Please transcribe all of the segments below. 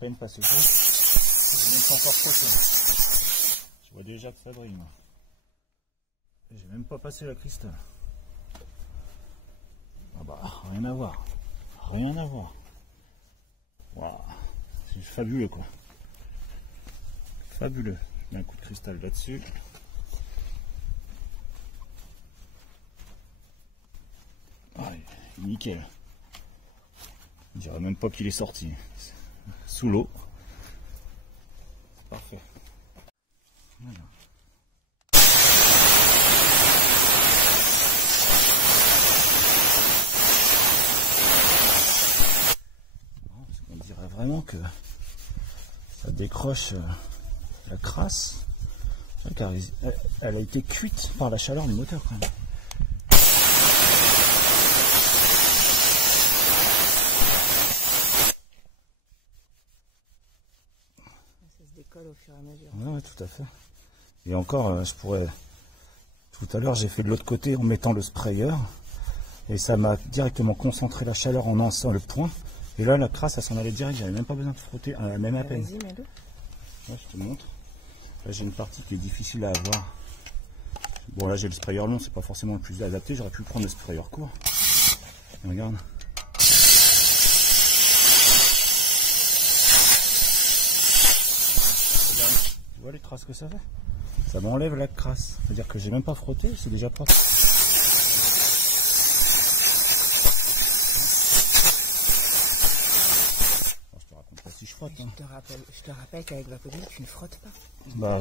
peine passé le jour. J'ai même pas encore frotté. Je vois déjà que ça brille. J'ai même pas passé la cristal. Ah bah, rien à voir. Rien à voir. Waouh, c'est fabuleux quoi. Fabuleux. Je mets un coup de cristal là-dessus. Ah, nickel. Je dirais même pas qu'il est sorti. Sous l'eau. C'est parfait. Voilà. Parce qu'on dirait vraiment que ça décroche la crasse. Car elle a été cuite par la chaleur du moteur quand même. Au fur et à mesure. Ouais, tout à fait. Et encore, je pourrais... Tout à l'heure, j'ai fait de l'autre côté en mettant le sprayer. Et ça m'a directement concentré la chaleur en un seul point. Et là, la crasse, elle s'en allait direct. J'avais même pas besoin de frotter, même à peine. Vas-y, mets-le. Ouais, je te montre. Là, j'ai une partie qui est difficile à avoir. Bon, là, j'ai le sprayer long. C'est pas forcément le plus adapté. J'aurais pu prendre le sprayer court. Et regarde. Tu vois les traces que ça fait? Ça m'enlève la crasse. C'est-à-dire que j'ai même pas frotté, c'est déjà propre. Alors, je te raconte pas si je frotte. Hein. Je te rappelle qu'avec Vapodil, tu ne frottes pas. Bah,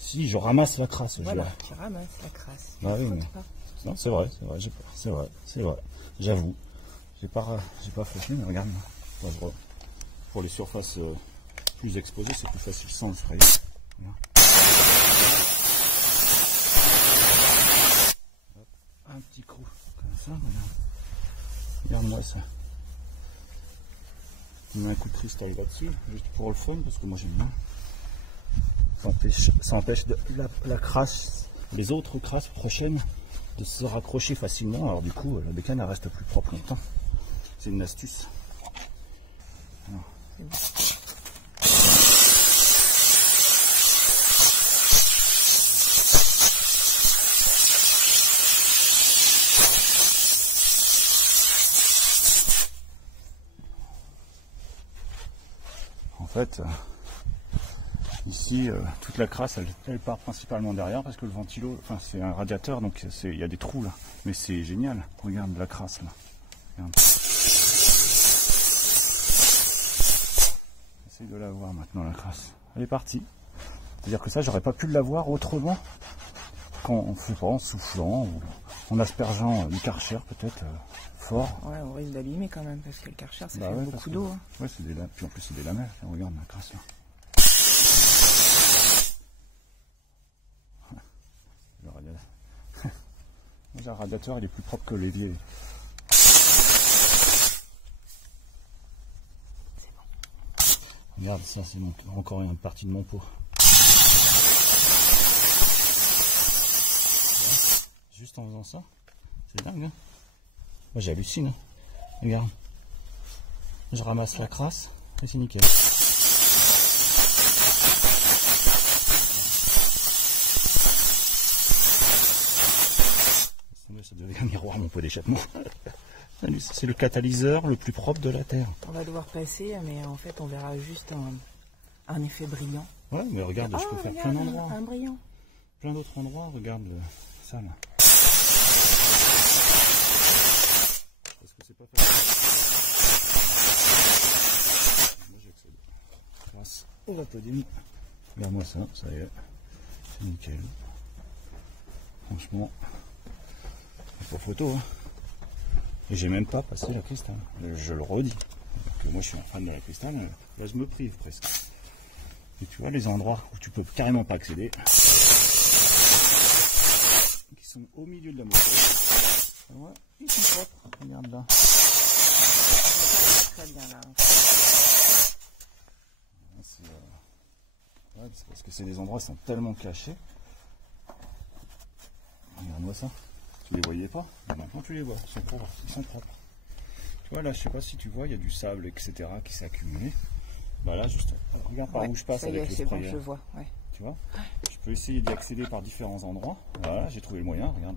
si, je ramasse la crasse. Voilà, tu ramasses la crasse. Bah oui, mais... pas. Non, c'est vrai, c'est vrai. J'avoue. J'ai pas frotté, mais regarde. Pour les surfaces plus exposées, c'est plus facile sans le sprayer. Un petit coup comme ça, regarde-moi ça. Je mets un coup de cristal là-dessus, juste pour le fun, parce que moi j'aime bien. Ça empêche la crasse, les autres crasses prochaines de se raccrocher facilement. Alors du coup, la bécane elle reste plus propre longtemps. C'est une astuce. Alors. En fait, ici, toute la crasse, elle part principalement derrière parce que le ventilo, enfin c'est un radiateur, donc il y a des trous là. Mais c'est génial. Regarde la crasse là. Regarde. Essaye de la voir maintenant la crasse. Elle est partie. C'est-à-dire que ça, j'aurais pas pu l'avoir autrement qu'en en soufflant ou en aspergeant du Karcher peut-être fort. Ouais, on risque d'abîmer quand même parce que le Karcher ça fait ouais, beaucoup d'eau. Hein. Ouais, c'est des puis en plus c'est des lamelles. Regarde la crasse là. Le radiateur. Le radiateur il est plus propre que l'évier. C'est bon. Regarde ça, c'est encore une partie de mon pot. Juste en faisant ça, c'est dingue. Hein, moi j'hallucine. Hein. Regarde. Je ramasse la crasse et c'est nickel. Ça devient un miroir mon pot d'échappement. C'est le catalyseur le plus propre de la Terre. On va devoir passer, mais en fait on verra juste un effet brillant. Ouais, mais regarde, je peux faire plein d'endroits. Un brillant. Plein d'autres endroits, regarde ça là. Parce que c'est pas facile. Moi j'accède. Grâce au Vapodil. Regarde-moi ça, ça y est. C'est nickel. Franchement, pour photo, hein. Et j'ai même pas passé la cristal. Je le redis. Donc, moi je suis un fan de la cristal. Là je me prive presque. Et tu vois les endroits où tu peux carrément pas accéder. Qui sont au milieu de la moto. Ouais, ils sont propres. Regarde là. Très bien là. Ouais, parce que c'est des endroits qui sont tellement cachés. Regarde-moi ça. Tu les voyais pas? Maintenant tu les vois. Ils sont propres. Tu vois là, je sais pas si tu vois, il y a du sable, etc. qui s'est accumulé. Bah là, juste, regarde par où je passe ça y est, avec le c'est bon, sprayer. je vois. Ouais. Tu vois, je peux essayer d'y accéder par différents endroits. Voilà, j'ai trouvé le moyen, regarde.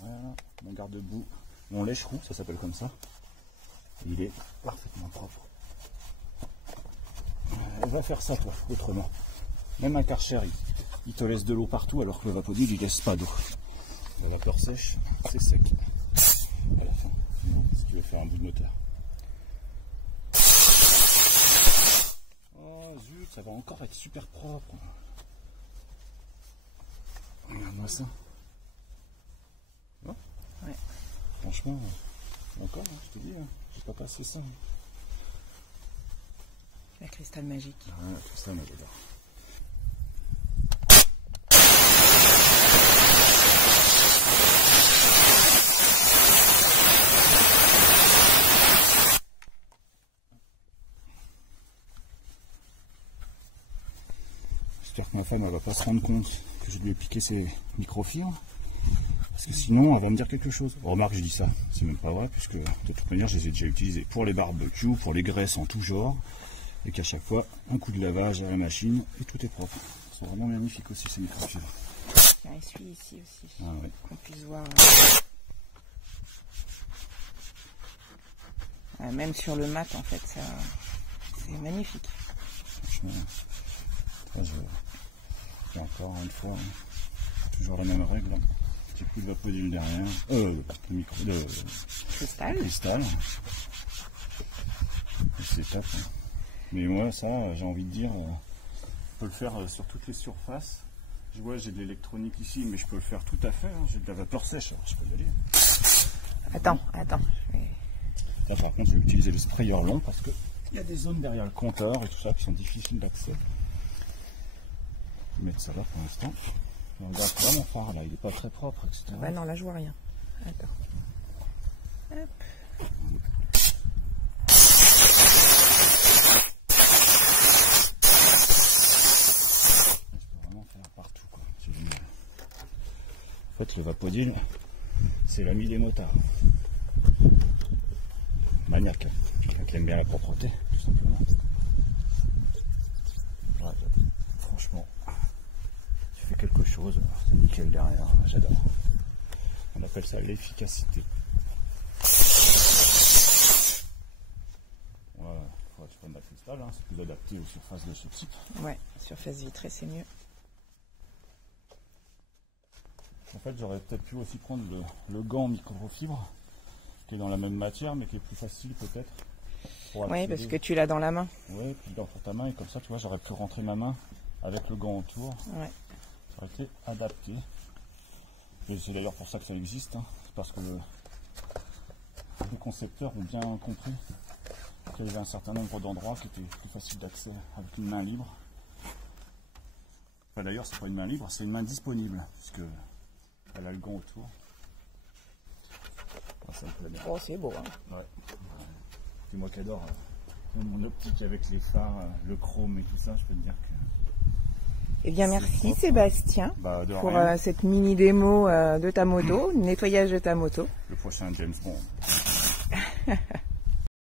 Voilà, mon garde-boue, mon lèche-roue, ça s'appelle comme ça. Il est parfaitement propre. Elle va faire ça, toi, autrement. Même un Karcher, il te laisse de l'eau partout, alors que le Vapodil, il laisse pas d'eau. La vapeur sèche, c'est sec. À la fin, si tu veux faire un bout de moteur. Oh zut, ça va encore être super propre. Regarde-moi ça. Oh, Ouais. franchement, encore, hein, je te dis, hein, j'ai pas passé ça. La cristal magique. Ouais, tout ça, moi j'adore. J'espère que ma femme elle va pas se rendre compte que je lui ai piqué ses microfibres. Parce que sinon elle va me dire quelque chose. Remarque, je dis ça, c'est même pas vrai, puisque de toute manière je les ai déjà utilisés pour les barbecues, pour les graisses en tout genre. Et qu'à chaque fois, un coup de lavage à la machine et tout est propre. C'est vraiment magnifique aussi ces microfibres. Tiens, essuie ici aussi. Ah ouais. Qu'on puisse voir. Même sur le mat, en fait, ça, c'est magnifique. Franchement, très joli. Et encore une fois, hein, toujours la même règle. Hein. Petit coup de Vapodil derrière. Le micro de cristal. Et c'est top. Hein. Mais moi, ça, j'ai envie de dire, je peux le faire sur toutes les surfaces. Je vois, j'ai de l'électronique ici, mais je peux le faire tout à fait. Hein. J'ai de la vapeur sèche, alors je peux y aller. Attends. Là, par contre, je vais utiliser le sprayer long parce qu'il y a des zones derrière le compteur et tout ça qui sont difficiles d'accès. Je vais mettre ça là pour l'instant. On regarde pas mon phare là, il n'est pas très propre, etc. Bah non, là je vois rien. Attends. Hop. Je peux vraiment faire partout, quoi. C'est génial. En fait, le Vapodil, c'est l'ami des motards. Maniaque, hein. Quelqu'un qui aime bien la propreté, tout simplement. Ouais, franchement, tu fais quelque chose, c'est nickel derrière, j'adore. On appelle ça l'efficacité. Voilà, faudrait que je prenne la cristal, hein. C'est plus adapté aux surfaces de ce type. Ouais, surface vitrée, c'est mieux. En fait, j'aurais peut-être pu aussi prendre le gant microfibre, qui est dans la même matière, mais qui est plus facile peut-être. Oui, parce que tu l'as dans la main. Oui, puis dans ta main, et comme ça, tu vois, j'aurais pu rentrer ma main avec le gant autour. Ouais. Ça aurait été adapté. Et c'est d'ailleurs pour ça que ça existe, hein. C'est parce que les concepteurs ont bien compris qu'il y avait un certain nombre d'endroits qui étaient plus faciles d'accès avec une main libre. Enfin, d'ailleurs, c'est pas une main libre, c'est une main disponible, puisque elle a le gant autour. Ça me plaît bien. Oh, c'est beau, hein. Ouais. C'est moi qui adore mon optique avec les phares, le chrome et tout ça, je peux te dire que... Eh bien, merci Sébastien pour cette cette mini démo de ta moto, le nettoyage de ta moto. Le prochain James Bond.